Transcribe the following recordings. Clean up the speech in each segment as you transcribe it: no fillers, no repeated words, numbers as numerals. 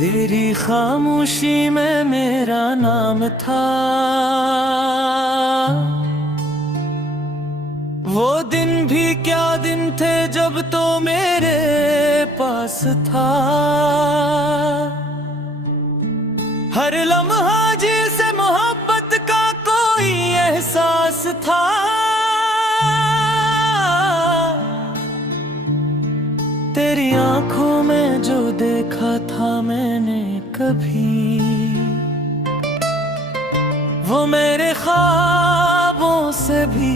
तेरी खामोशी में मेरा नाम था। वो दिन भी क्या दिन थे जब तो मेरे पास था। हर लम्हा जिसे मोहब्बत का कोई एहसास था। तेरी आंखों में जो देखा था मैंने कभी, वो मेरे ख्वाबों से भी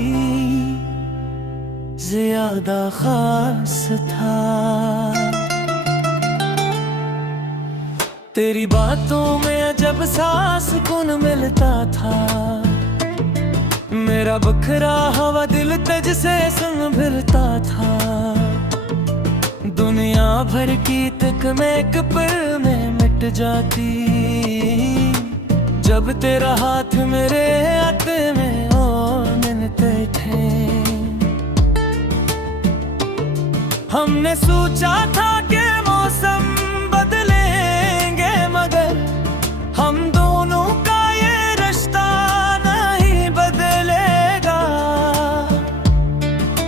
ज्यादा खास था। तेरी बातों में जब सा सुकून मिलता था, मेरा बखरा हवा दिल तुझसे संभलता था। दुनिया भर की तक में एक पल में मिट जाती, जब तेरा हाथ मेरे हाथ में और मिलते थे। हमने सोचा था कि मौसम बदलेंगे, मगर हम दोनों का ये रिश्ता नहीं बदलेगा।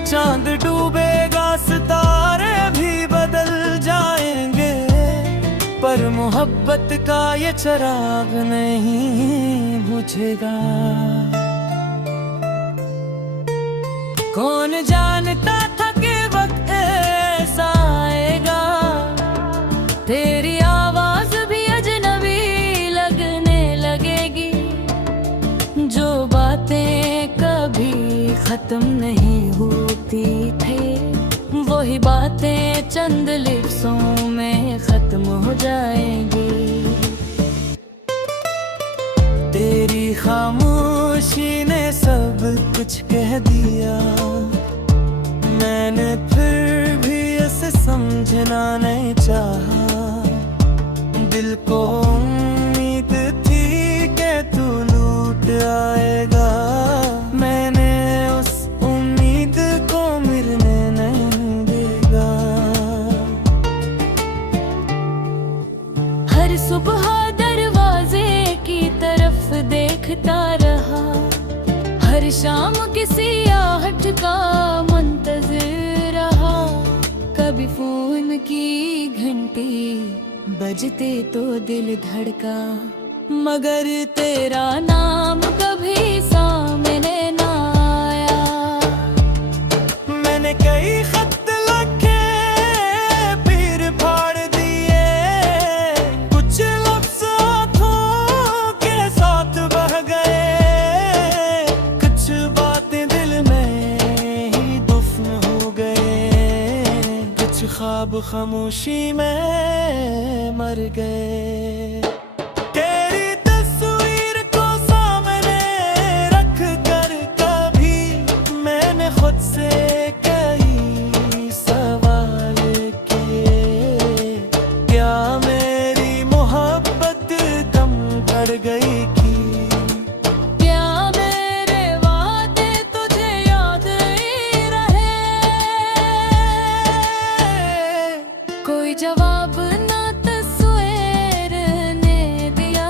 चांद डूबेगा, सितारे भी बदल जाएंगे, पर मोहब्बत का ये चिराग नहीं बुझेगा। कौन जानता था कि वक्त ऐसा आएगा, तेरी आवाज भी अजनबी लगने लगेगी। जो बातें कभी खत्म नहीं होती थी, वही बातें चंद लफ्ज़ों में खत्म हो जाएंगी। तेरी खामोशी ने सब कुछ कह दिया, मैंने फिर भी उसे समझना नहीं चाहा। दिल को उम्मीद थी कि तू लूट आएगा, मैंने उस उम्मीद को मिलने नहीं देगा। हर सुबह दरवाजे की तरफ देखता रहा, हर शाम किसी आहट का मुंतज़िर रहा। कभी फोन की घंटी बजते तो दिल धड़का, मगर तेरा नाम कभी सामने ना आया। मैंने कई खत लिखे फिर फाड़ दिए, कुछ लफ्ज़ आँखों के साथ बह गए, कुछ बातें दिल में ही दफन हो गए, कुछ ख्वाब खामोशी में मर गए। तेरी तस्वीर को सामने रख कर कभी मैंने खुद से कई सवाल किए, क्या मेरी मोहब्बत दम भर गई की? क्या मेरे वादे तुझे याद ही रहे? कोई जवाब ना तस्वीर ने दिया,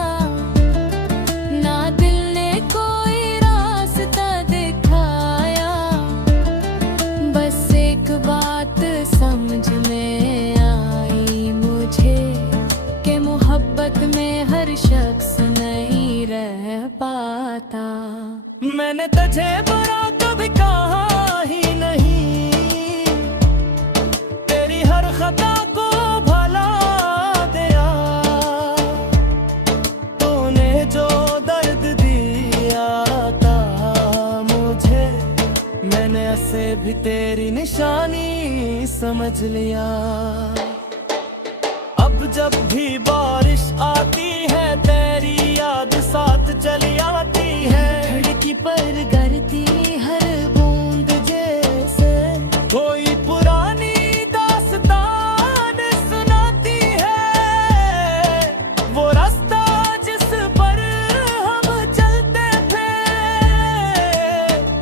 ना दिल ने कोई रास्ता दिखाया। बस एक बात समझ में आई मुझे, कि मोहब्बत में हर शख्स नहीं रह पाता। मैंने तुझे बुरा कभी कहा ही नहीं, तेरी हर खता को भला दिया। तूने जो दर्द दिया था मुझे, मैंने ऐसे भी तेरी निशानी समझ लिया। अब जब भी बारिश आती है, तेरी याद साथ चली आती है। खिड़की पर गिरती हर बूंद जैसे कोई पुरानी दास्तान सुनाती है। वो रास्ता जिस पर हम चलते थे,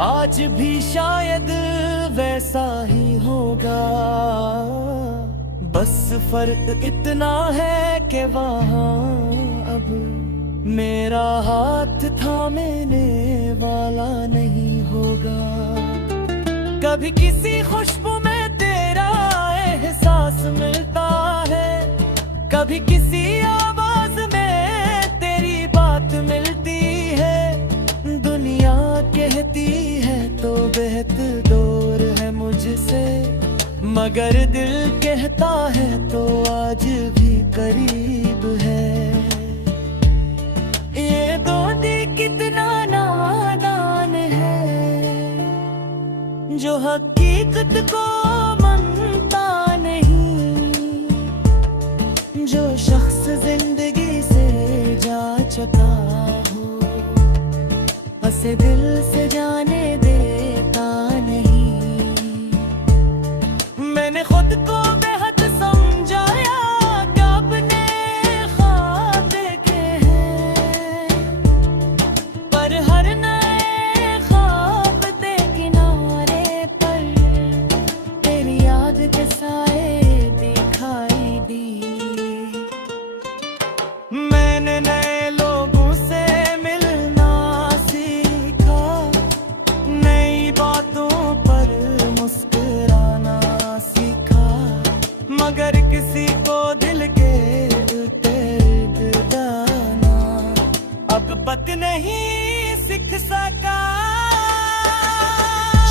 आज भी शायद वैसा ही होगा। बस फर्क इतना है कि वहाँ अब मेरा हाथ थामने वाला नहीं होगा। कभी किसी खुशबू में तेरा एहसास मिलता है, कभी किसी आवाज में तेरी बात मिलती है। दुनिया कहती है तो बेहद दूर है मुझसे, मगर दिल कहता है तो आज भी करीब है। ये दोस्ती कितना नादान है, जो हकीकत को मानता नहीं, जो शख्स जिंदगी से जा चुका हो उसे दिल से जाने देता नहीं। मैंने खुद को बेहद समझाया कि अपने ख्वाब देखे हैं, पर हर नए ख्वाब के किनारे पर तेरी याद के साए दिखाई दी। मैंने नए लोगों से मिलना सीखा, नई बातों पर मुस्कुराना सीखा, मगर किसी को दिल के दाना अब पत नहीं सीख सका।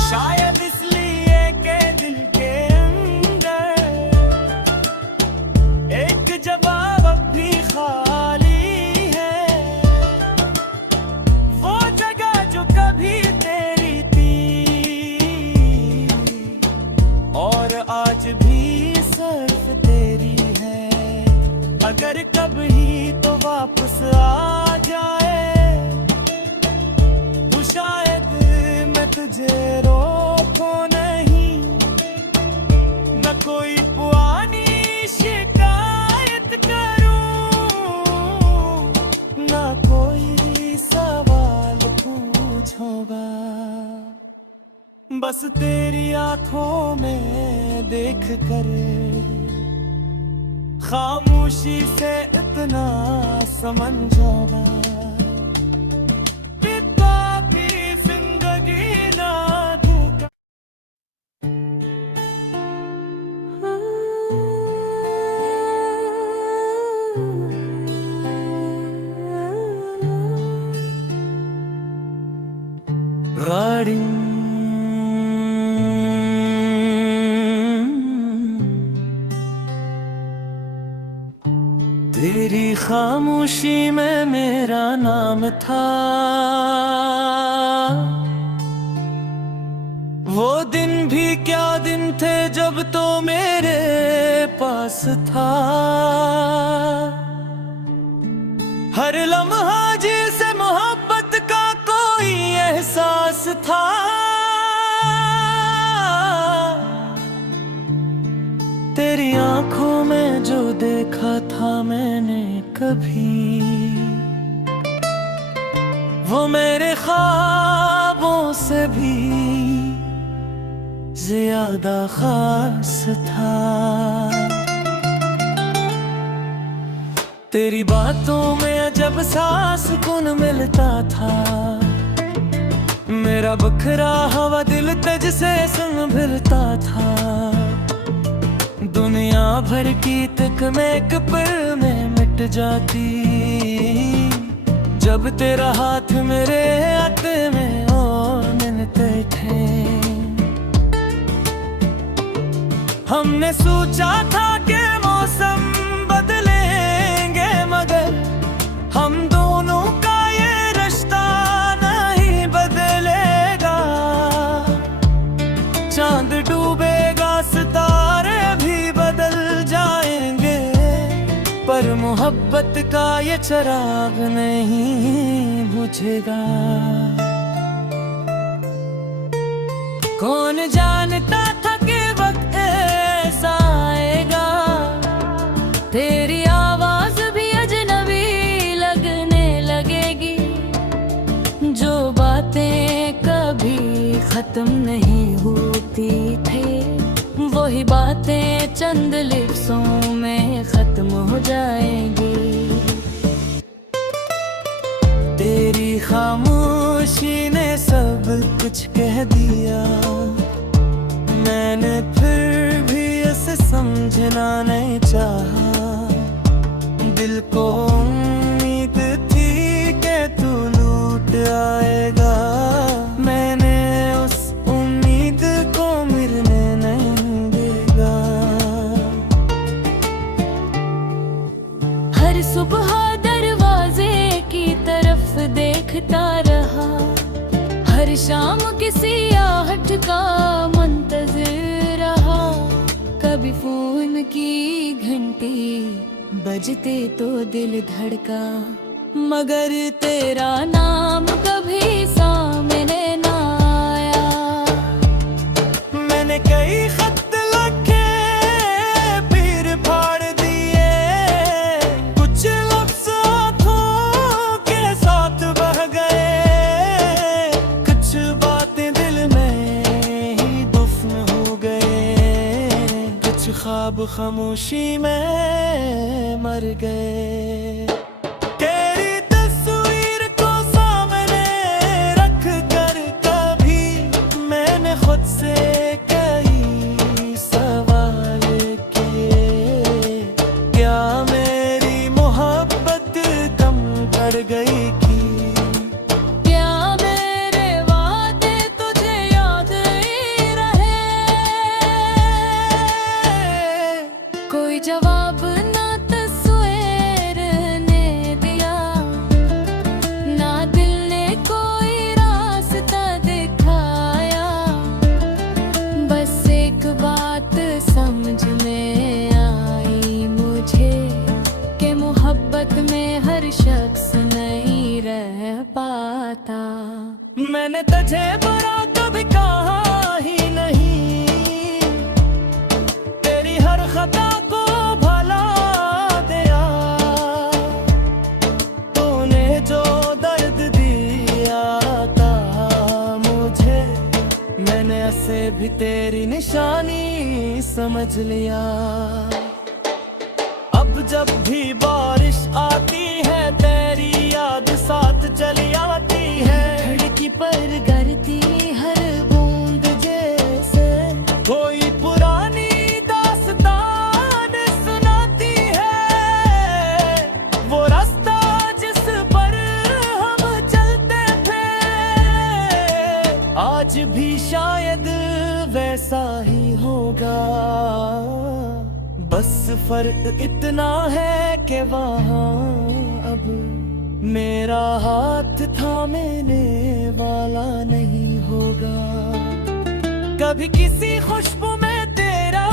शायद इसलिए के दिल के अंदर एक जवाब अब भी खाली है, वो जगह जो कभी तेरी थी और आज भी सिर्फ तेरी है। अगर कभी तो वापस आ जाए तो शायद मैं तुझे रोको नहीं, न कोई पुरानी शिकायत करूं, न कोई सवाल पूछूंगा। बस तेरी आंखों में देख कर खामोशी से इतना समझाऊंगा, पिता भी जिंदगी ना दूंगा। गाड़ी तेरी खामोशी में मेरा नाम था, वो दिन भी क्या दिन थे जब तो मेरे पास था। हर लम्हा जिसे मोहब्बत का कोई एहसास था, तेरी आंखों में जो देखा था मैंने कभी, वो मेरे ख्वाबों से भी ज्यादा खास था। तेरी बातों में अजब सा सुकून मिलता था, मेरा बखरा हवा दिल तेज से संभलता था। दुनिया भर की तक मैं एक पल में मिट जाती, जब तेरा हाथ मेरे हाथ में और मिलते थे। हमने सोचा था कि मौसम बदलेंगे, मगर हम दोनों का ये रिश्ता नहीं बदलेगा। चांद डूबेगा, सितारे भी बदल जाएंगे, पर मोहब्बत का ये चिराग नहीं बुझेगा। कौन जानता था कि वक्त ऐसा आएगा, तेरी आवाज भी अजनबी लगने लगेगी। जो बातें कभी खत्म नहीं होती थी वो वही बातें चंद लफ्ज़ों में खत्म हो जाएंगी। तेरी खामोशी ने सब कुछ कह दिया, मैंने फिर भी उसे समझना नहीं चाहा। दिल को उम्मीद थी कि तू लूट आएगा, मैंने उस उम्मीद को मिलने नहीं देगा। हर सुबह दरवाजे की तरफ देखता रहा, हर शाम किसी आहट का मुंतज़िर रहा। कभी फोन की घंटी बजते तो दिल धड़का, मगर तेरा नाम कभी सामने ना आया। मैंने कई खत लिखे फिर फाड़ दिए, कुछ लफ्ज़ आँखों के साथ बह गए, कुछ बातें दिल में ही दफन हो गए, कुछ ख्वाब खामोशी में मर गए। तेरी तस्वीर को सामने रख कर कभी मैंने खुद से कई सवाल किए, क्या मेरी मोहब्बत कम पड़ गई की? क्या मेरे वादे तुझे याद ही रहे? कोई जवाब ना तस्वीर ने दिया, ना दिल ने कोई रास्ता दिखाया। बस एक बात समझ में आई मुझे, कि मोहब्बत में हर शख्स नहीं रह पाता। मैंने तुझे बुरा कभी कहा ही नहीं, तेरी हर खता को भला दिया। तूने जो दर्द दिया था मुझे, मैंने ऐसे भी तेरी निशानी समझ लिया। अब जब भी बारिश आती है तेरी याद साथ चली आती है, खिड़की पर गिरती हर बूंद जैसे कोई पुरानी दास्तान सुनाती है। वो रास्ता जिस पर हम चलते थे, आज भी शायद वैसा ही होगा। बस फर्क इतना है कि वहाँ अब मेरा हाथ थामने वाला नहीं होगा। कभी किसी खुशबू में तेरा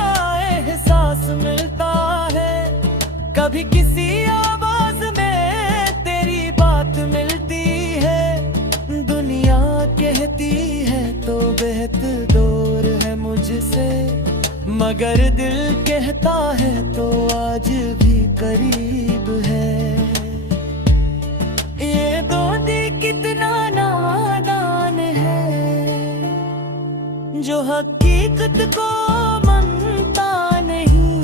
एहसास मिलता है, कभी किसी आवाज में तेरी बात मिलती है। दुनिया कहती है तो बेहद दूर है मुझसे, मगर दिल कहता है तो आज भी करीब है। ये दोस्ती कितना नादान है, जो हकीकत को मानता नहीं,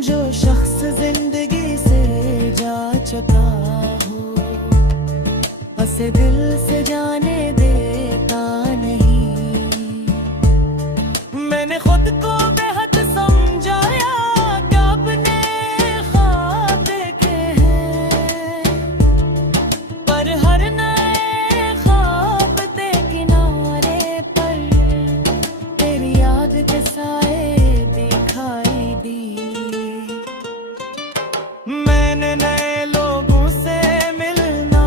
जो शख्स जिंदगी से जा चुका हो, उसे दिल से जाने देता नहीं। मैंने खुद को बेहद समझाया कि अपने ख्वाब देखे हैं, पर हर नए ख्वाब के किनारे पर तेरी याद के साए दिखाई दी। मैंने नए लोगों से मिलना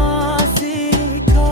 सीखा,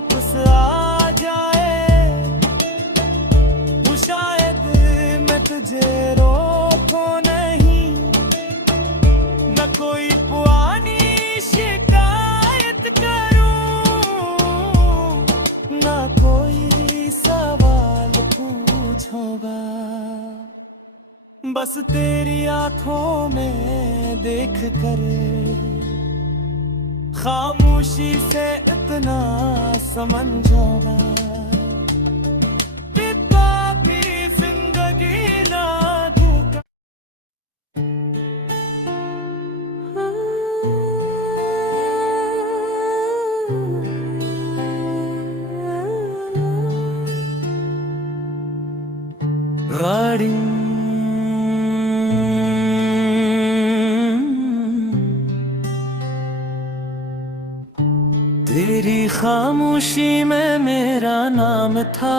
वापस आ जाए, वो शायद मैं तुझे रोको नहीं, न कोई पुरानी शिकायत करूं, न कोई सवाल पूछूंगा। बस तेरी आंखों में देख कर खामोशी से इतना समझूंगा, बाकी जिंदगी लागू कर। गाड़ी तेरी खामोशी में मेरा नाम था,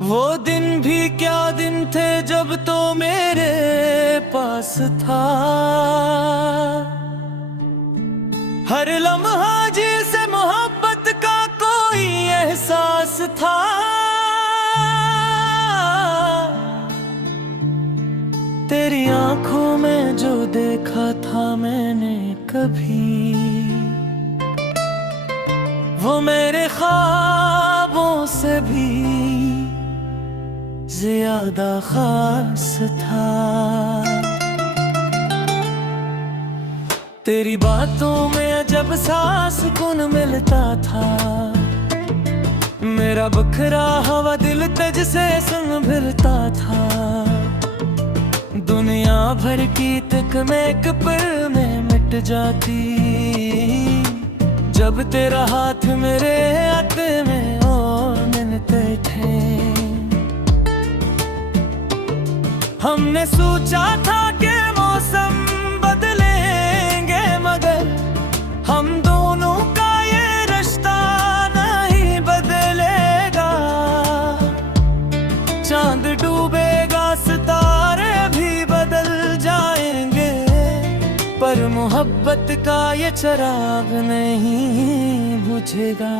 वो दिन भी क्या दिन थे जब तो मेरे पास था। हर लम्हा जिसे मोहब्बत का कोई एहसास था, तेरी आंखों में जो देखा था मैंने कभी, वो मेरे ख्वाबों से भी ज्यादा खास था। तेरी बातों में जब सा सुकून मिलता था, मेरा बखरा हवा दिल तेज से संग फिरता था। दुनिया भर की तक मैं एक पल में मिट जाती, जब तेरा हाथ मेरे हाथ में और मिलते थे। हमने सोचा था कि मौसम बदलेंगे, मगर हम दोनों का ये रिश्ता नहीं बदलेगा। चांद डूबेगा, सितारे भी बदल जाएंगे, पर मोहब्बत का ये चिराग नहीं बुझेगा।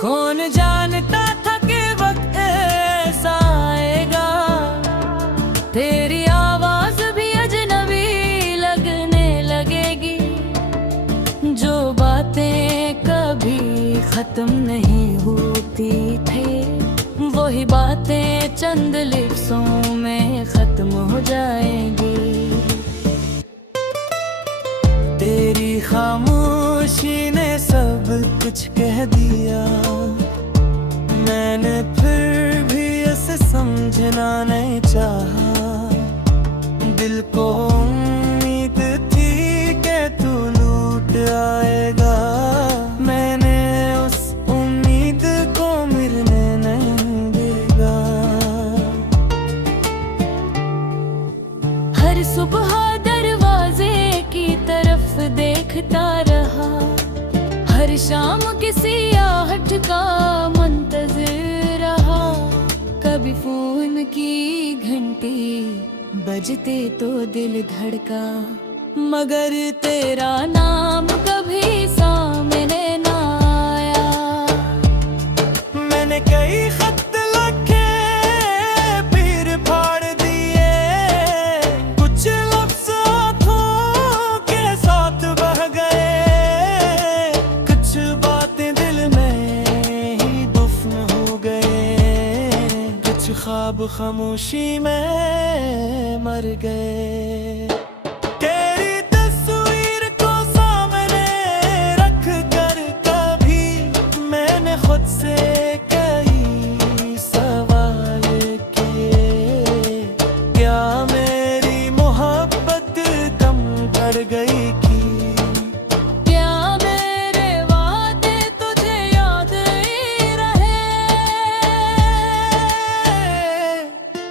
कौन जानता था कि वक्त ऐसा आएगा, तेरी आवाज भी अजनबी लगने लगेगी। जो बातें कभी खत्म नहीं होती थी, वही बातें चंद लफ्ज़ों में खत्म हो जाएंगी। तेरी खामोशी ने सब कुछ कह दिया, मैंने फिर भी इसे समझना नहीं चाहा। दिल को उम्मीद थी कि तू लूट आएगा, मैंने उस उम्मीद को मिलने नहीं देगा। हर सुबह दरवाजे की तरफ देखता रहा, हर शाम किसी आहट का मुंतज़िर रहा। कभी फोन की घंटी बजते तो दिल धड़का, मगर तेरा नाम कभी सामने ना आया। मैंने कई खत लिखे फिर फाड़ दिए, कुछ लफ्ज़ आँखों के साथ बह गए, कुछ बातें दिल में ही दफन हो गए, कुछ ख्वाब खामोशी में मर गए। तेरी तस्वीर को सामने रख कर कभी मैंने खुद से कई सवाल किए, क्या मेरी मोहब्बत कम पड़ गई की? क्या मेरे वादे तुझे याद ही रहे?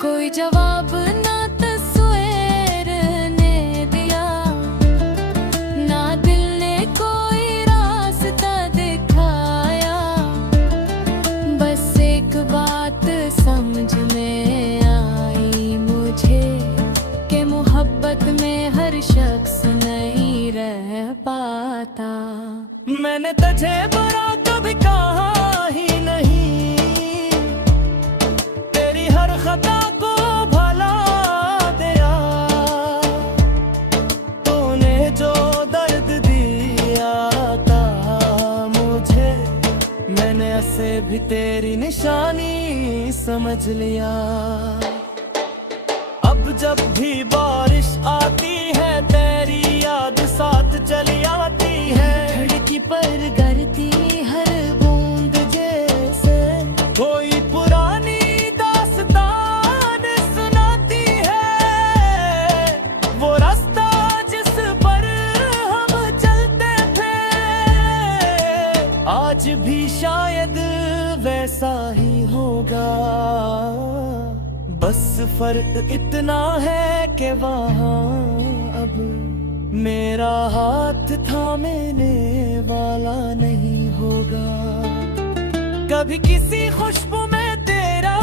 कोई जवाब ना तस्वीर ने दिया, ना दिल ने कोई रास्ता दिखाया। बस एक बात समझ में आई मुझे कि मोहब्बत में हर मैंने तुझे बुरा कभी कहा ही नहीं, तेरी हर खता को भला दिया। तूने जो दर्द दिया था मुझे, मैंने ऐसे भी तेरी निशानी समझ लिया। अब जब भी बारिश आती है तेरी याद साथ चली आती है। खिड़की पर गिरती हर बूंद जैसे कोई पुरानी दास्तान सुनाती है, वो रास्ता जिस पर हम चलते थे आज भी शायद वैसा ही होगा। बस फर्क इतना है कि वहाँ अब मेरा हाथ थामने वाला नहीं होगा। कभी किसी खुशबू में तेरा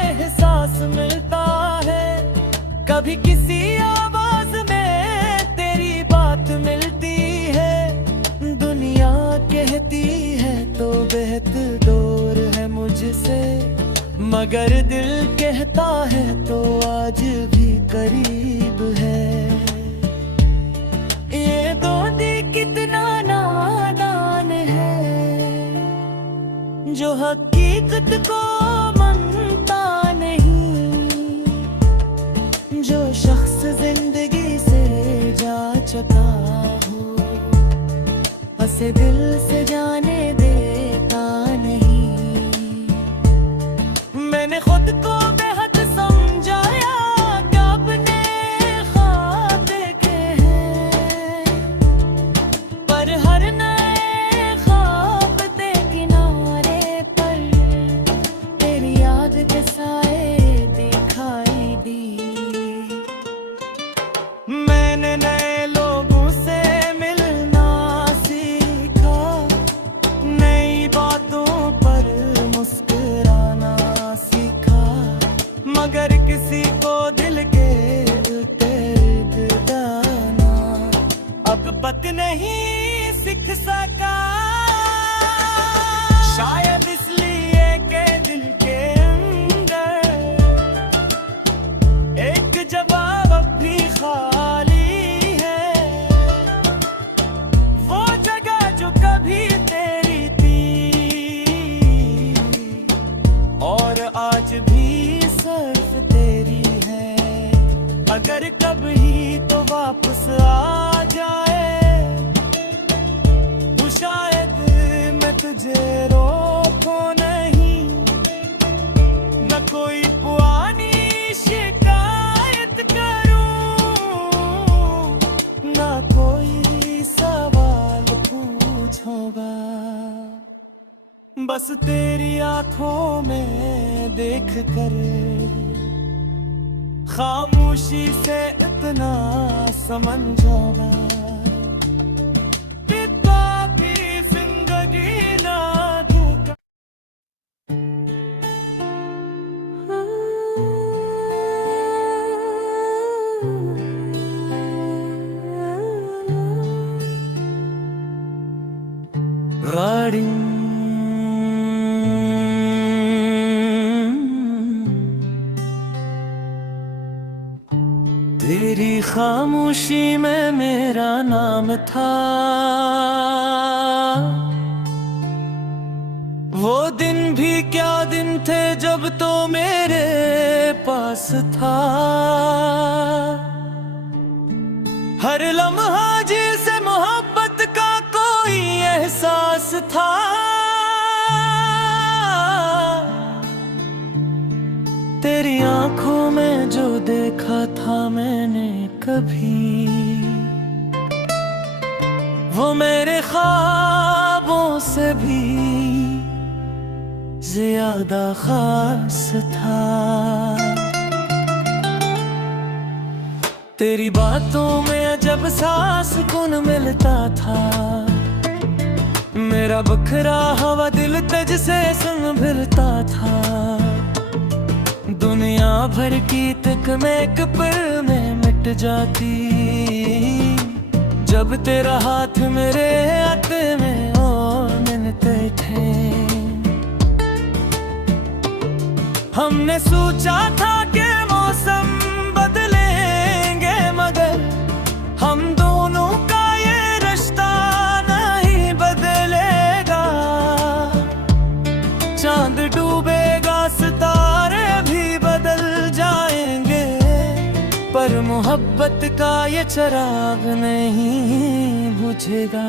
एहसास मिलता है, कभी किसी आवाज में तेरी बात मिलती है। दुनिया कहती है तो बेहद दूर है मुझसे, मगर दिल कहता है तो आज भी करीब है। ये दोस्ती कितना नादान है, जो हकीकत को मानता नहीं, जो शख्स जिंदगी से जा चुका हो उसे दिल से जाने देता नहीं। मैंने खुद को बेहद समझाया कि अपने ख्वाब देखे हैं, पर हर नए ख्वाब के किनारे पर तेरी याद के साए दिखाई दी। मैंने नए लोगों से मिलना सीखा, नई बातों पर मुस्कुराना सीखा, मगर किसी को दिल के उतर दाना अब तक नहीं सीख सका। शायद इसलिए के दिल के अंदर एक जवाब अब भी खाली है, वो जगह जो कभी तेरी थी और आज भी सिर्फ तेरी है। अगर कभी तो वापस आ जाए तो शायद मैं तुझे रोको नहीं, न कोई पुरानी शिकायत करूं, न कोई सवाल पूछूंगा। बस तेरी आंखों में देख कर खामोशी से इतना समझूंगा कि बाकी जिंदगी ना धोखा। गाड़ी तेरी खामोशी में मेरा नाम था, वो दिन भी क्या दिन थे जब तो मेरे पास था। हर लम्हा जिसे मोहब्बत का कोई एहसास था, तेरी आंखों में जो देखा था मैंने कभी, वो मेरे ख्वाबों से भी ज्यादा खास था। तेरी बातों में जब सांस सुकून मिलता था, मेरा बखरा हवा दिल तुझसे सुन फिरता था। दुनिया भर की तकलीफ एक पल में मिट जाती, जब तेरा हाथ मेरे हाथ में हो बैठे। हमने सोचा था कि मौसम बदलेंगे, मगर हम दोनों का ये रिश्ता नहीं बदलेगा। चांद डूबेगा, सितारे भी बदल जाएंगे, पर मोहब्बत का ये चिराग नहीं बुझेगा।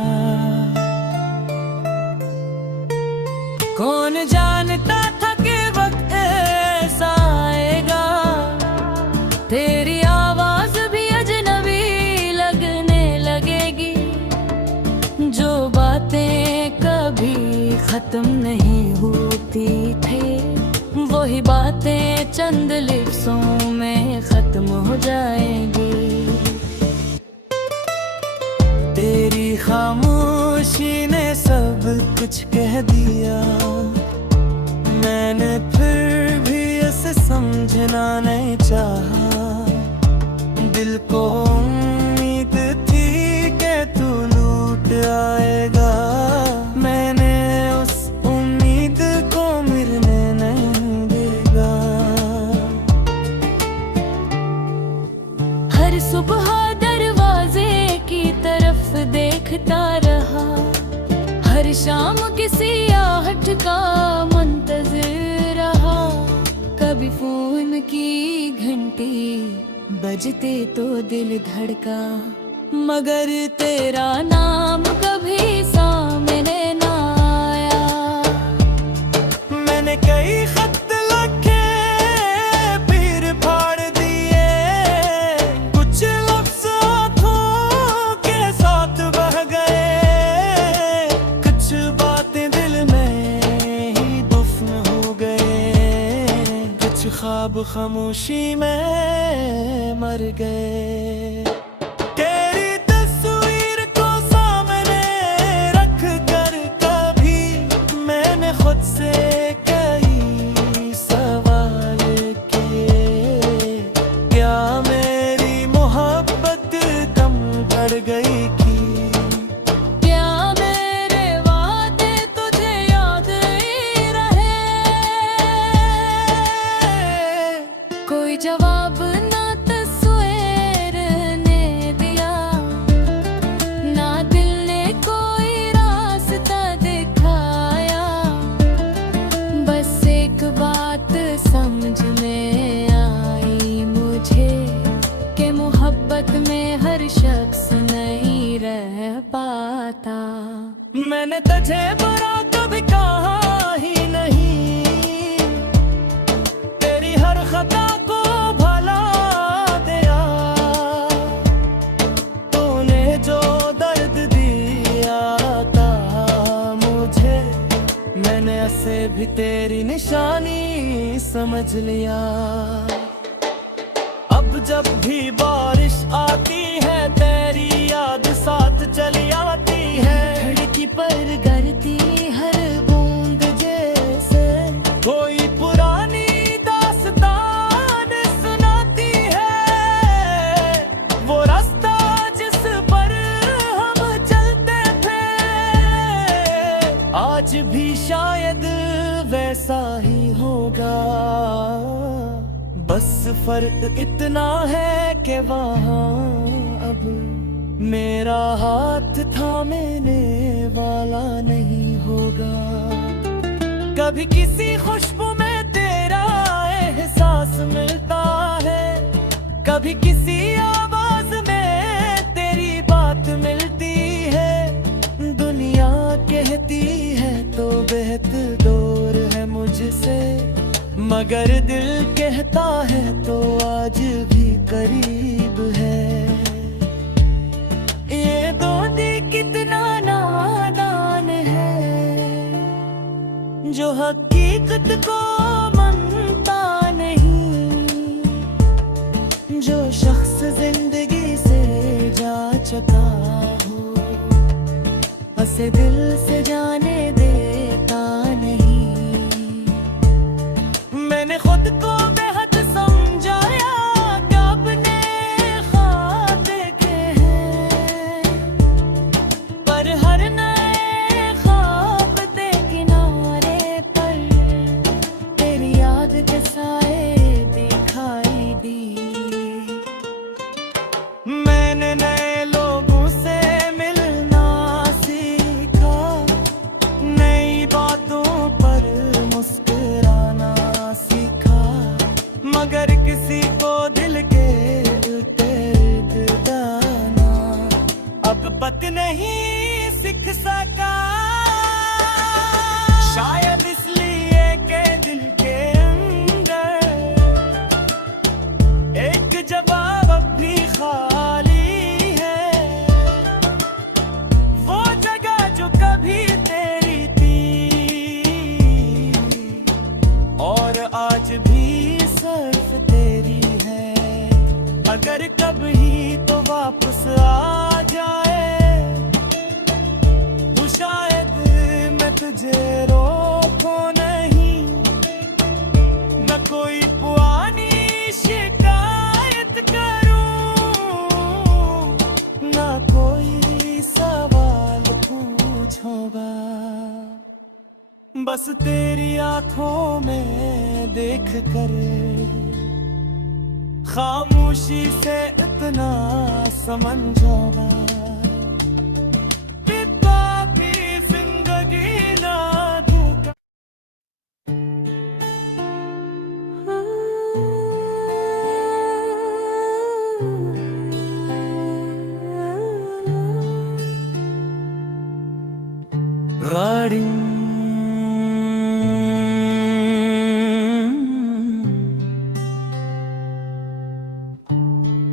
कौन जानता था कि वक्त ऐसा आएगा, तेरी आवाज भी अजनबी लगने लगेगी। जो बातें कभी खत्म नहीं होती थी, वही बातें चंद लफ्ज़ों में खत्म हो जाएंगी। तेरी खामोशी ने सब कुछ कह दिया, मैंने फिर भी इसे समझना नहीं चाहा। दिल को उम्मीद थी कि तू लूट आएगा, मैंने उस उम्मीद को मिलने नहीं देगा। हर सुबह दरवाजे की तरफ देखता रहा, हर शाम किसी आहट का मुंतज़िर रहा। कभी फोन की घंटी बजते तो दिल धड़का, मगर तेरा नाम कभी सामने ना आया। मैंने कई खत लिखे, फिर फाड़ दिए, कुछ लफ्ज़ आँखों के साथ बह गए, कुछ बातें दिल में ही दफन हो गए, कुछ ख्वाब खामोशी में मर गए। तेरी तस्वीर को सामने रख कर कभी मैंने खुद से कई सवाल किए, क्या मेरी मोहब्बत कम पड़ गई की, क्या मेरे वादे तुझे याद ही रहे। कोई जवाब ना तस्वीर ने दिया, ना दिल ने कोई रास्ता दिखाया। बस एक बात समझ में आई मुझे, कि मोहब्बत में हर शख्स नहीं रह पाता। मैंने तुझे बुरा कभी कहा ही नहीं, तेरी हर खता को भला दिया। तूने जो दर्द दिया था मुझे, मैंने ऐसे भी तेरी निशानी समझ लिया। अब जब भी बारिश आती है, तेरी याद साथ चली आती है। खिड़की पर गिरती हर बूंद जैसे कोई पुरानी दास्तान सुनाती है। वो रास्ता जिस पर हम चलते थे, आज भी शायद वैसा ही होगा। बस फर्क इतना है कि वहाँ अब मेरा हाथ थामने वाला नहीं होगा। कभी किसी खुशबू में तेरा एहसास मिलता है, कभी किसी आवाज में तेरी बात मिलती है। दुनिया कहती है तो बेहद दूर है मुझसे, मगर दिल कहता है तो आज भी करीब है। ये दोस्ती कितना नादान है, जो हकीकत को मानता नहीं। जो शख्स जिंदगी से जा चुका हो, उसे दिल से जाने देता नहीं। मैंने खुद को बेहद समझाया कि अपने ख्वाब देखे हैं, पर हर नए ख्वाब फर्क नहीं सीख सका, शायद इसलिए के दिल के अंदर एक जवाब अब भी खाली है। वो जगह जो कभी तेरी थी और आज भी सिर्फ तेरी है। अगर कभी तो वापस आ जाए तो शायद मैं तुझे रोको नहीं, न कोई पुरानी शिकायत करूं, न कोई सवाल पूछूंगा। बस तेरी आंखों में देख कर खामोशी से इतना समझूंगा, पिता की जिंदगी ना धोखा। गाड़ी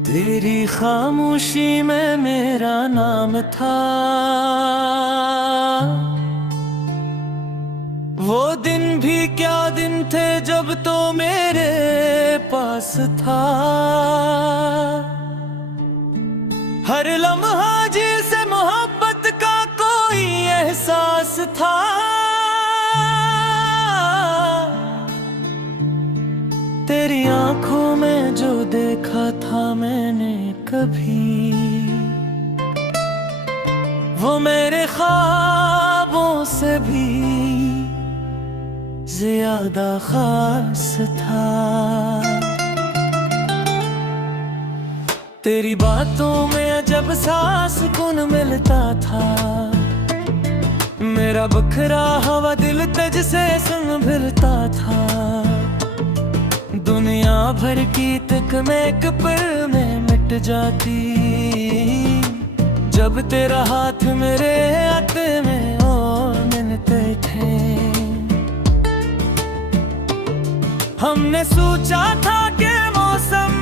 तेरी खामोशी में मेरा नाम था, वो दिन भी क्या दिन थे जब तो मेरे पास था। हर लम्हा जिसे मोहब्बत का कोई एहसास था, तेरी आंखों में जो देखा था मैंने कभी, वो मेरे ख्वाबों से भी ज्यादा खास था। तेरी बातों में अजब सा सुकून मिलता था, मेरा बखरा हवा दिल तुझ से संग भिड़ता था। दुनिया भर की तक मैं एक पल में मिट जाती, जब तेरा हाथ मेरे हाथ में और मिलते थे। हमने सोचा था कि मौसम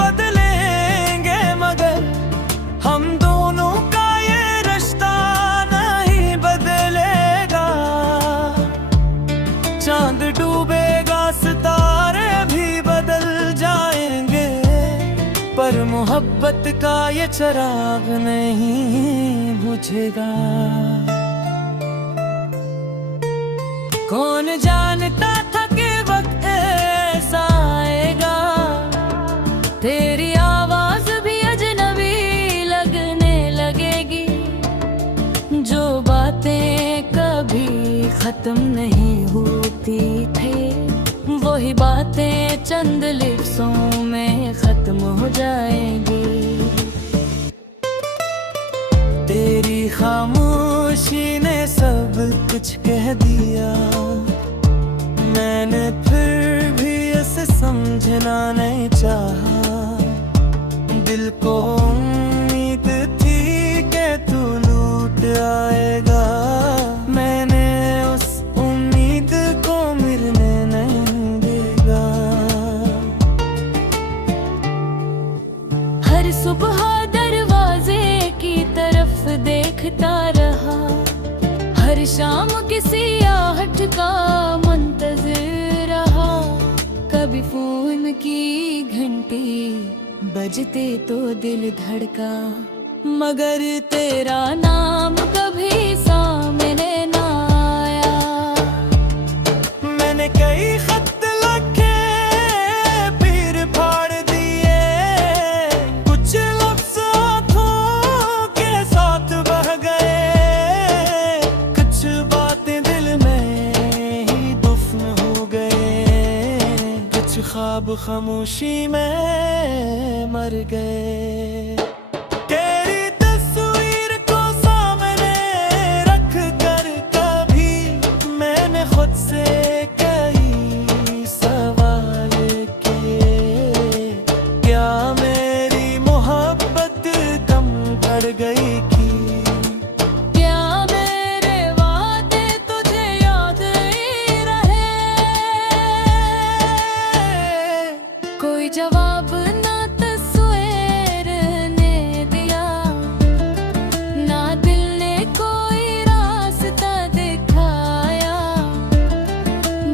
बदलेंगे, मगर हम दोनों का ये रिश्ता नहीं बदलेगा। चांद डूबेगा, सितारे भी बदल जाएंगे, पर मोहब्बत का ये चिराग नहीं बुझेगा। कौन जानता था कि वक्त ऐसा आएगा, तेरी आवाज भी अजनबी लगने लगेगी। जो बातें कभी खत्म नहीं होती थी, वही बातें चंद लफ्ज़ों में खत्म हो जाएंगी। तेरी खामोशी ने सब कुछ कह दिया, मैंने फिर भी इसे समझना नहीं चाहा। दिल को उम्मीद थी कि तू लूट आएगा, मैंने उस उम्मीद को मिलने नहीं देगा। हर सुबह दरवाजे की तरफ देखता रहा, हर शाम किसी आहट का मुंतज़िर रहा। कभी फोन की घंटी बजते तो दिल धड़का, मगर तेरा नाम कभी सामने ना आया। मैंने कई खत लिखे फिर फाड़ दिए, कुछ लफ्ज़ आँखों के साथ बह गए, कुछ बातें दिल में ही दफन हो गए, कुछ ख्वाब खामोशी में मर गए। तेरी तस्वीर को सामने रख कर कभी मैंने खुद से कई सवाल किए, क्या मेरी मोहब्बत कम पड़ गई थी? जवाब ना तस्वीर ने दिया, ना दिल ने कोई रास्ता दिखाया।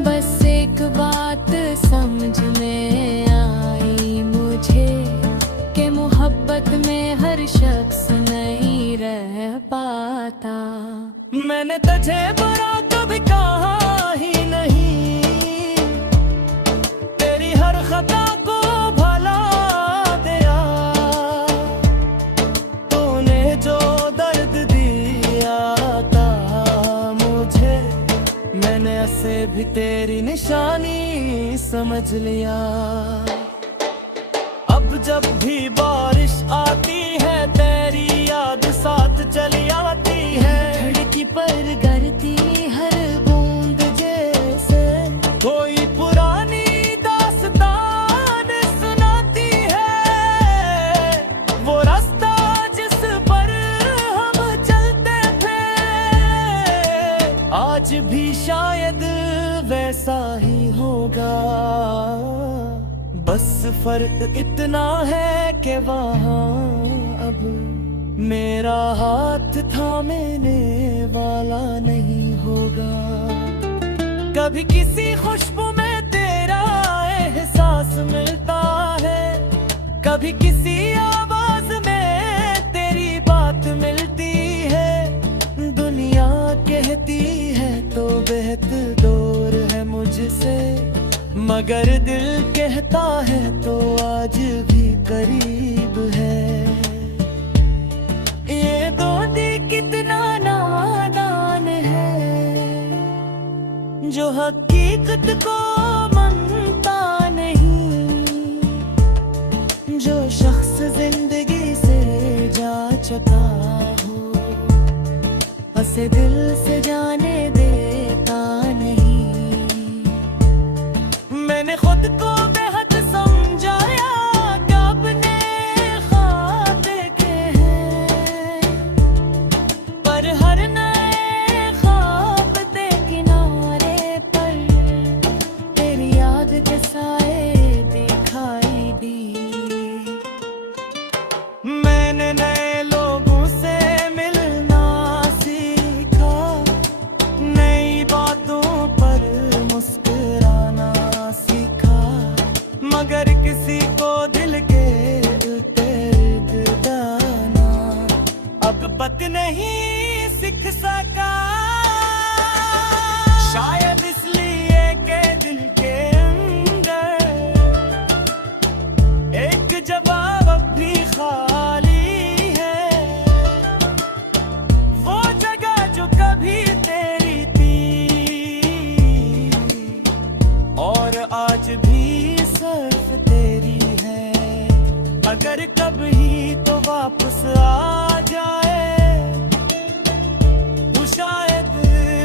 बस एक बात समझ में आई मुझे कि मोहब्बत में हर शख्स नहीं रह पाता। मैंने तुझे बुरा कभी कहा ही नहीं, तेरी हर खता को भला दिया। तूने जो दर्द दिया था मुझे, मैंने ऐसे भी तेरी निशानी समझ लिया। अब जब भी बारिश आती है तेरी याद साथ चली आती है। धरती पर गिरती हर बूंद जैसे कोई पुरानी दास्तान सुनाती है, वो रास्ता जिस पर हम चलते थे आज भी शायद वैसा ही होगा। बस फर्क इतना है कि वहाँ अब मेरा हाथ थामने वाला नहीं होगा। कभी किसी खुशबू में तेरा एहसास मिलता है, कभी किसी आवाज में तेरी बात मिलती है। दुनिया कहती है तो बेहद दूर है मुझसे, मगर दिल कहता है तो आज भी करीब है। ये दोस्ती कितना नादान है, जो हकीकत को मानता नहीं। जो शख्स जिंदगी से जा चुका हो, उसे दिल से जाने देता नहीं। मैंने खुद को बेहद समझाया कि अपने ख्वाब देखे हैं, पर हर नए ख्वाब के किनारे पर तेरी याद के साए दिखाई दी। मैंने नए लोगों से मिलना सीखा, नई बातों पर मुस्कुराना सीखा, मगर किसी को दिल के इर्द जाना अब पत नहीं सीख सका। शायद इसलिए के दिल के अंदर एक जवाब अब भी खाली है। वो जगह जो कभी तेरी थी और आज भी सिर्फ तेरी है। अगर कभी तो वापस आ जाए तो शायद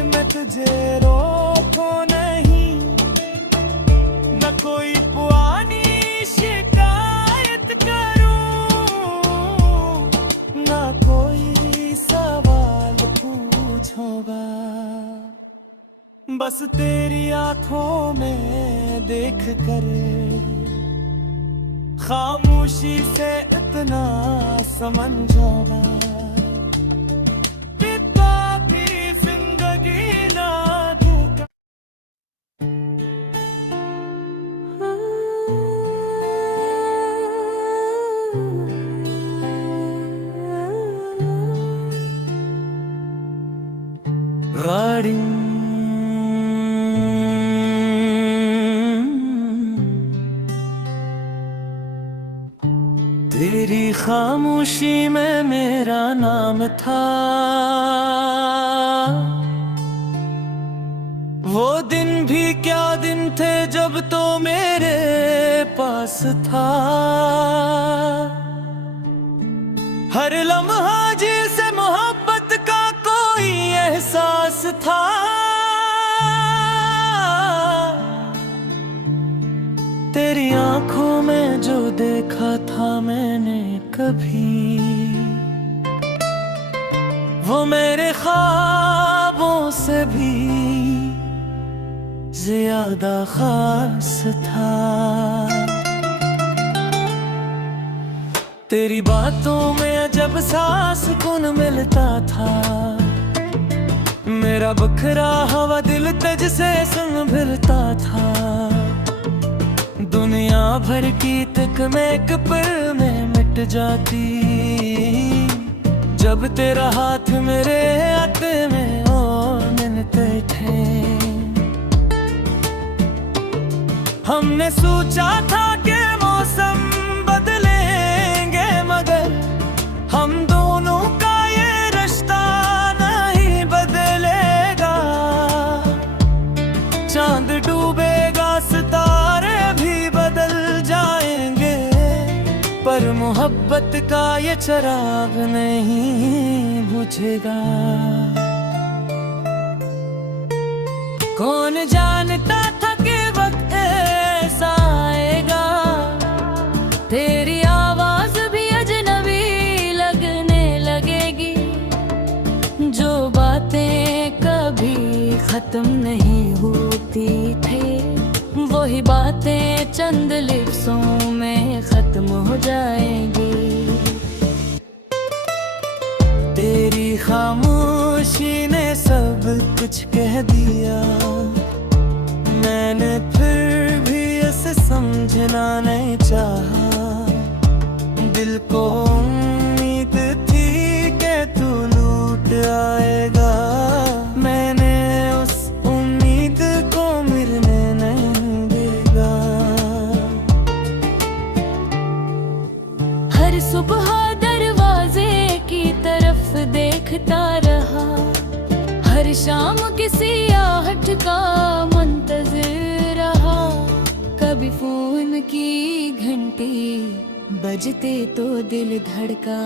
मैं तुझे रोको नहीं, न कोई पुरानी शिकायत करूं, न कोई सवाल पूछूंगा। बस तेरी आंखों में देख कर खामोशी से इतना समझूंगा, पिता भी जिंदगी ना दूंगा। गाड़ी तेरी खामोशी में मेरा नाम था, वो दिन भी क्या दिन थे जब तो मेरे पास था। हर लम्हा जिसे मोहब्बत का कोई एहसास था। तेरी आंखों में जो देखा था मैंने कभी, वो मेरे ख्वाबों से भी ज्यादा खास था। तेरी बातों में अजब सा सुकून मिलता था। मेरा बखरा हवा दिल तुझ से संग भिरता था। दुनिया भर की तक मैं एक पल में मिट जाती, जब तेरा हाथ मेरे हाथ में और मिलते थे। हमने सोचा था कि मौसम बदलेंगे, मगर हम दोनों का ये रिश्ता नहीं बदलेगा। चांद डूबेगा, सितारे भी बदल जाएंगे, पर मोहब्बत का ये चिराग नहीं बुझेगा। कौन जानता था कि वक्त ऐसा आएगा, तेरी आवाज भी अजनबी लगने लगेगी। जो बातें कभी खत्म नहीं होती थी, वही बातें चंद लफ्ज़ों में खत्म हो जाएंगी। तेरी खामोशी ने सब कुछ कह दिया, मैंने फिर भी इसे समझना नहीं चाहा। दिल को उम्मीद थी कि तू लौट आएगा, मैंने उस उम्मीद को मिलने नहीं देगा। हर सुबह दरवाजे की तरफ देखता रहा, हर शाम किसी आहट का मुंतज़िर रहा। कभी फोन की घंटी बजते तो दिल धड़का,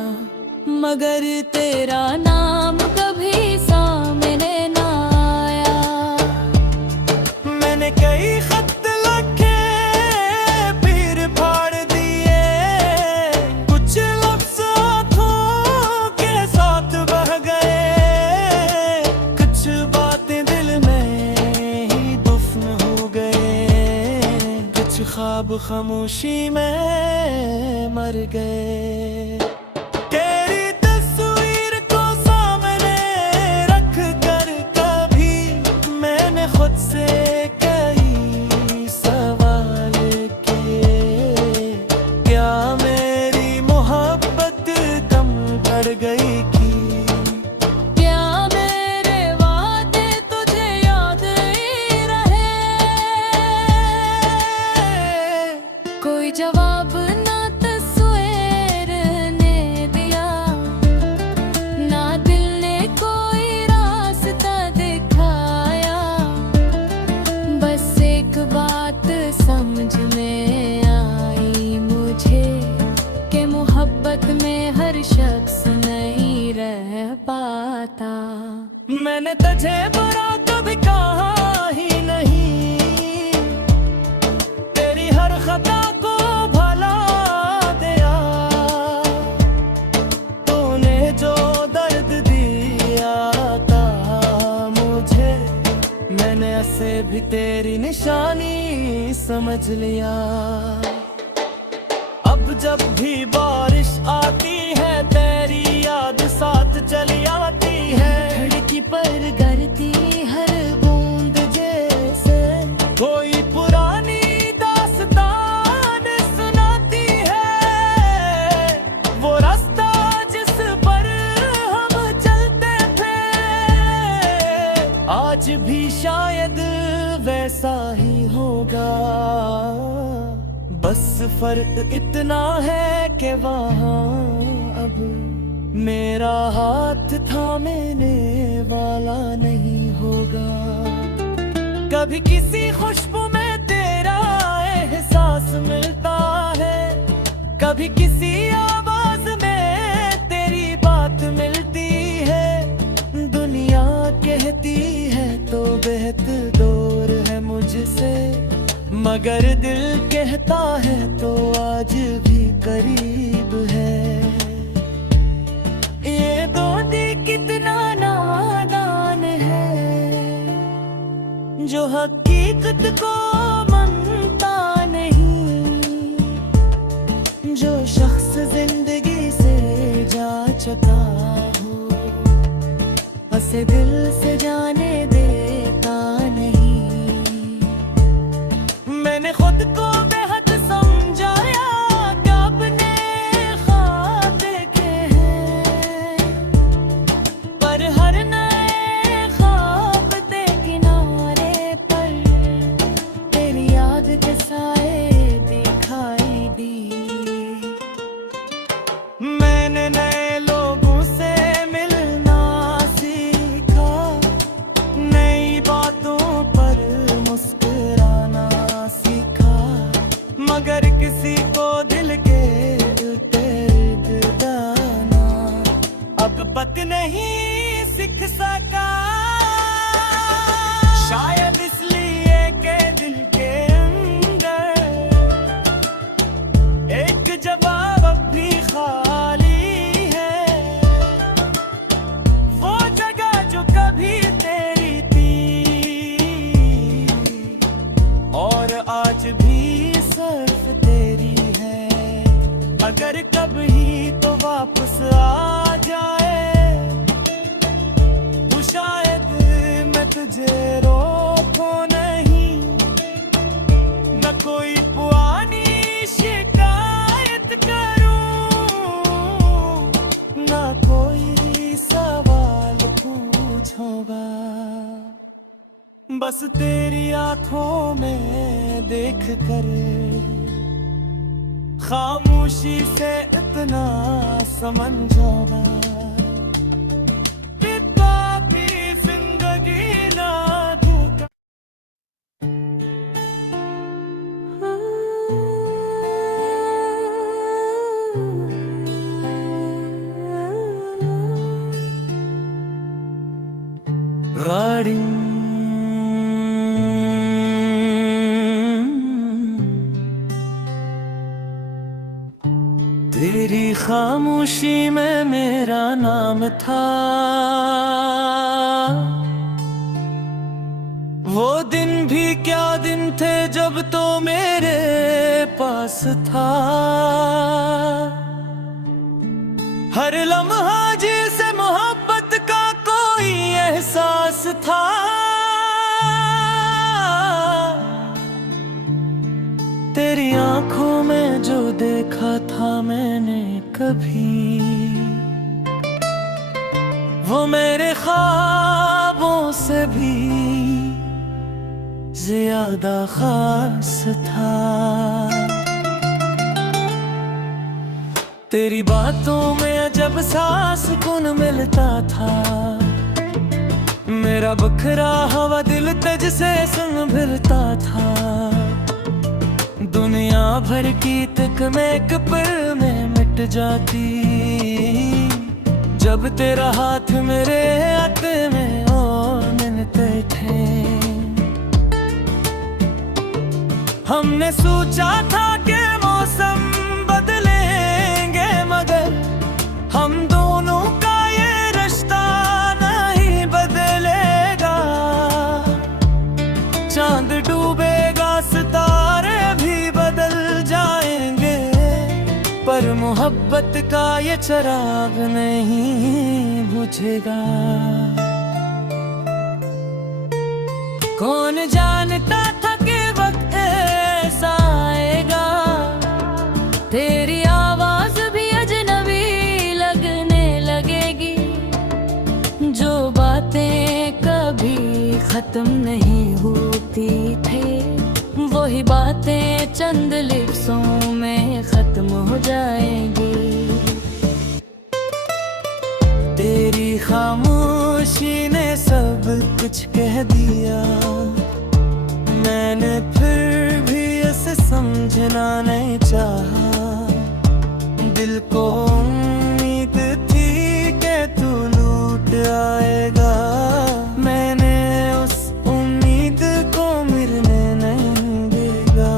मगर तेरा नाम कभी सामने ना आया। मैंने कई खत लिखे फिर फाड़ दिए, कुछ लफ्ज़ आँखों के साथ बह गए, कुछ बातें दिल में ही दफन हो गए, कुछ ख्वाब खामोशी में मर गए। तेरी तस्वीर को सामने रख कर कभी मैंने खुद से कई सवाल किए, क्या मेरी मोहब्बत कम पड़ गई की, क्या मेरे वादे तुझे याद ही रहे। कोई जवाब ना तस्वीर ने दिया, ना दिल ने कोई रास्ता दिखाया। बस एक बात समझ में आई मुझे, कि मोहब्बत में हर शख्स नहीं रह पाता। मैंने तुझे बुरा कभी कहा ही नहीं, तेरी हर खता को भला दिया। तूने जो दर्द दिया था मुझे, मैंने ऐसे भी तेरी निशानी समझ लिया। अब जब भी बारिश आती है, तेरी याद साथ चली आती है। खिड़की पर गिरती हर बूंद जैसे कोई पुरानी दास्तान सुनाती है। वो रास्ता जिस पर हम चलते थे, आज भी शायद वैसा ही होगा। बस फर्क इतना है कि वहाँ अब मेरा हाथ थामने वाला नहीं होगा। कभी किसी खुशबू में तेरा एहसास मिलता है, कभी किसी आवाज में तेरी बात मिलती है। दुनिया कहती है तो बेहद दूर है मुझसे, मगर दिल कहता है तो आज भी करीब है। ये दोस्ती कितना नादान है, जो हकीकत को मानता नहीं। जो शख्स जिंदगी मैंने खुद को बेहद समझाया क्या अपने ख्वाब देखे हैं, पर हर नए ख्वाब के किनारे पर तेरी याद के साए दिखाई दी। मैंने नए लोगों से मिलना सीखा, नई बातों पर मुस्कुराना सीखा, मगर किसी को दिल के दर्द दाना अब तक नहीं सीख सका। शायद इसलिए के दिल के अंदर एक जवाब अब भी खाली है, वो जगह जो कभी तेरी थी और आज भी सिर्फ तेरी है। अगर कभी तो वापस आ जाए तो शायद मैं तुझे रोकूं नहीं, न कोई पुरानी शिकायत करूं, न कोई सवाल पूछूंगा। बस तेरी आंखों में देख कर खामोशी से इतना समझूंगा कि बाकी जिंदगी ना धोखा। गाड़ी तेरी खामोशी में मेरा नाम था, वो दिन भी क्या दिन थे जब तो मेरे पास था। हर लम्हा जिसे मोहब्बत का कोई एहसास था, तेरी आंखों में जो देखा था मैंने कभी, वो मेरे ख्वाबों से भी ज्यादा खास था। तेरी बातों में जब सा सुकून मिलता था, मेरा बखरा हवा दिल तुझ से सुन फिरता था। दुनिया भर की तक मैं एक पल में मिट जाती, जब तेरा हाथ मेरे हाथ में ओ मिलते थे। हमने सोचा था कि मौसम बदलेंगे, मगर हम दोनों का ये रिश्ता नहीं बदलेगा। चांद डूबेगा, सितारे भी बदल जाएंगे, पर मोहब्बत का ये चिराग नहीं बुझेगा। कौन जानता था कि वक्त ऐसा आएगा, तेरी आवाज भी अजनबी लगने लगेगी। जो बातें कभी खत्म नहीं होती थी, वही बातें चंद लफ्ज़ों में खत्म हो जाएंगी। तेरी खामोशी ने सब कुछ कह दिया, मैंने फिर भी उसे समझना नहीं चाहा। दिल को उम्मीद थी कि तू लूट आएगा, मैंने उस उम्मीद को मिलने नहीं देगा।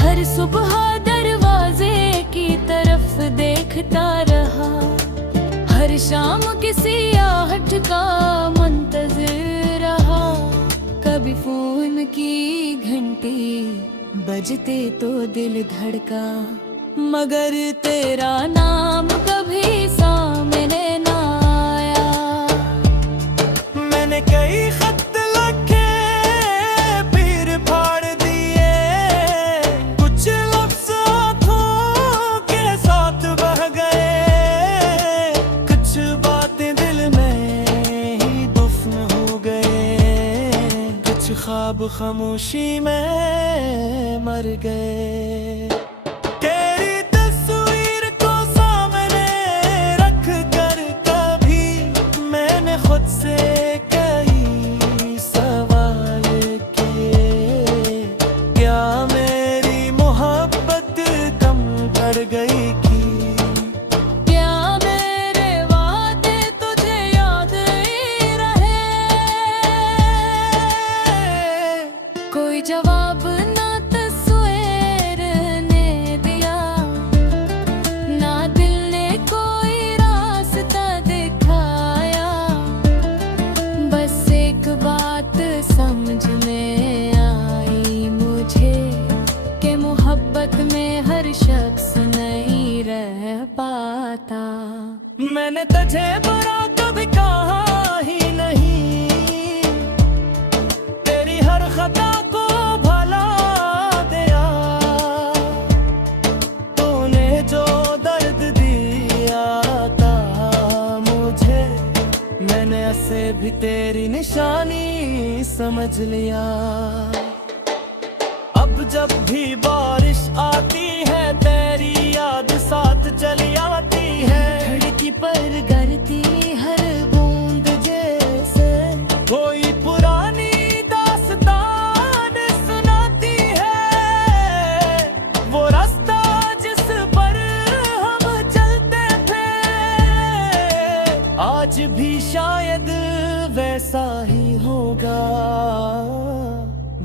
हर सुबह दरवाजे की तरफ देखता रहा, हर शाम किसी आहट का मुंतज़िर रहा। कभी फोन की घंटी बजते तो दिल धड़का, मगर तेरा नाम कभी सामने ना आया। मैंने कई खत लिखे कुछ ख्वाब खामोशी में मर गए। तेरी तस्वीर को सामने रख कर कभी मैंने खुद से कई सवाल किए, क्या मेरी मोहब्बत कम पड़ गई की? कोई जवाब ना तस्वीर ने दिया, ना दिल ने कोई रास्ता दिखाया। बस एक बात समझ में आई मुझे कि मोहब्बत में हर शख्स नहीं रह पाता। मैंने तुझे बुरा कभी कहा ही नहीं, तेरी हर खता को भला दिया। तूने जो दर्द दिया था मुझे, मैंने ऐसे भी तेरी निशानी समझ लिया। अब जब भी बारिश आती है तेरी याद साथ चली आती है। धरती पर गिरती हर बूंद जैसे कोई पुरानी दास्तान सुनाती है, वो रास्ता जिस पर हम चलते थे आज भी शायद वैसा ही होगा।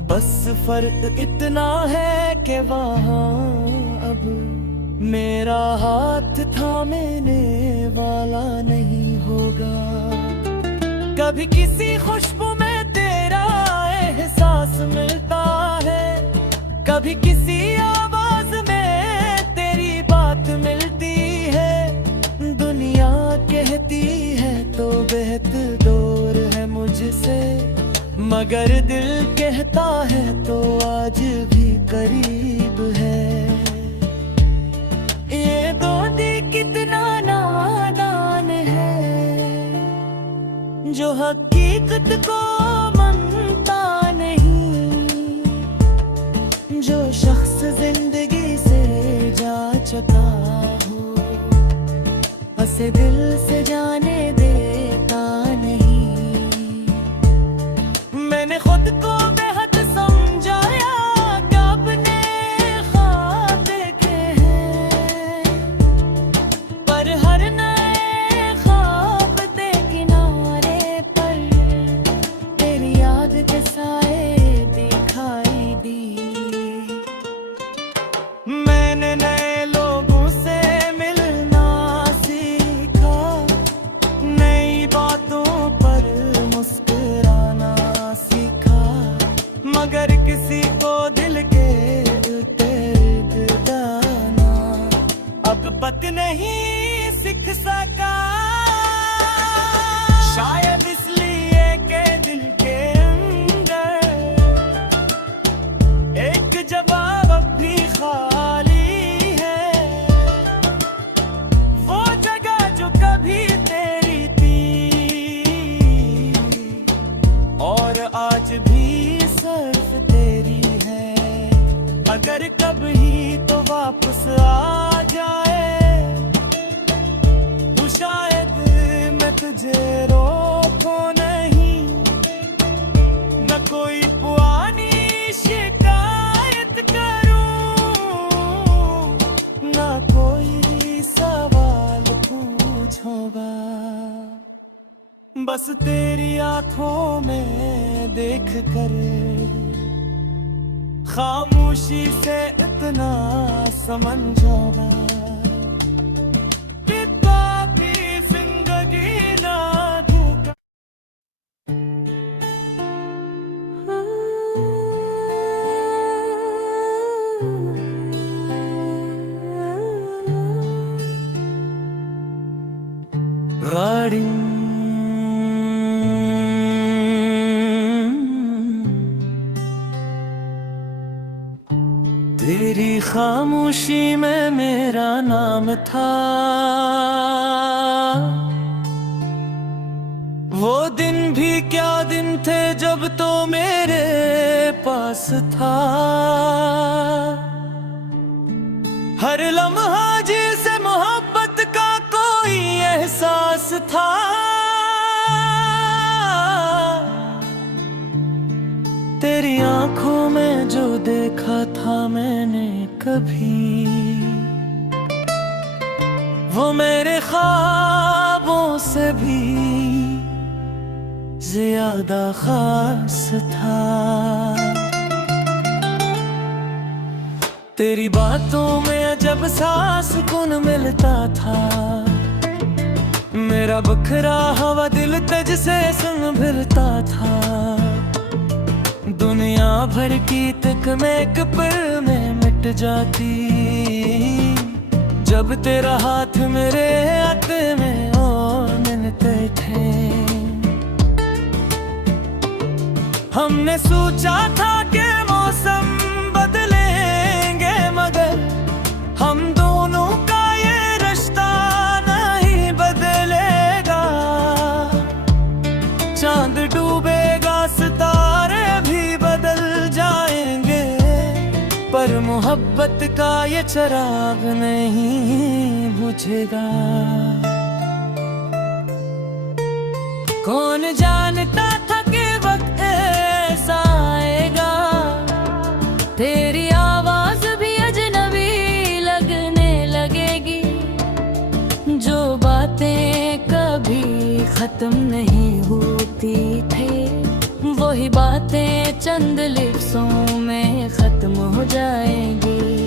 बस फर्क इतना है कि वहाँ अब मेरा हाथ थामने वाला नहीं होगा। कभी किसी खुशबू में तेरा एहसास मिलता है, कभी किसी आवाज में तेरी बात मिलती है। दुनिया कहती है तो बेहद दूर है मुझसे, मगर दिल कहता है तो आज भी करीब है। ये दोस्ती कितना नादान है, जो हकीकत को मानता नहीं। जो शख्स जिंदगी से जा चुका हो, उसे दिल से जाने देता नहीं। मैंने खुद को बेहद समझाया कि अपने ख्वाब देखे हैं, पर हर नए ख्वाब के किनारे पर तेरी याद के साए दिखाई दी। मैंने नए लोगों से मिलना सीखा, नई बातों पर मुस्कुराना सीखा, मगर किसी को दिल के दर्द दाना अब पत नहीं सीख सका। शायद इसलिए के दिल के अंदर एक जवाब अब भी खाली है। वो जगह जो कभी तेरी थी और आज भी सिर्फ तेरी है। अगर कभी तो वापस आ जाए तो शायद मैं तुझे रोकूं नहीं, न कोई पुरानी शिकायत करूं, न कोई सवाल पूछूंगा। बस तेरी आंखों में देख कर खामोशी से इतना समझूंगा कि बाकी जिंदगी ना धोखा। गाड़ी तेरी खामोशी में मेरा नाम था। वो दिन भी क्या दिन थे जब तो मेरे एहसास था। हर लम्हा जिसे मोहब्बत का कोई एहसास था। तेरी आंखों में जो देखा था मैंने कभी, वो मेरे ख्वाबों से भी ज्यादा खास था। तेरी बातों में जब सा सुकून मिलता था, मेरा बखरा हवा दिल तुझसे संग भिरता था। दुनिया भर की तक मैं एक पल में मिट जाती, जब तेरा हाथ मेरे हाथ में और मिलते थे। हमने सोचा था कि मौसम बदलेंगे, मगर हम दोनों का ये रिश्ता नहीं बदलेगा। चांद डूबेगा, सितारे भी बदल जाएंगे, पर मोहब्बत का ये चिराग नहीं बुझेगा। कौन जानता था कि वक्त ऐसा आएगा, तेरी आवाज भी अजनबी लगने लगेगी। जो बातें कभी खत्म नहीं होती थी, वही बातें चंद लफ्ज़ों में खत्म हो जाएंगी।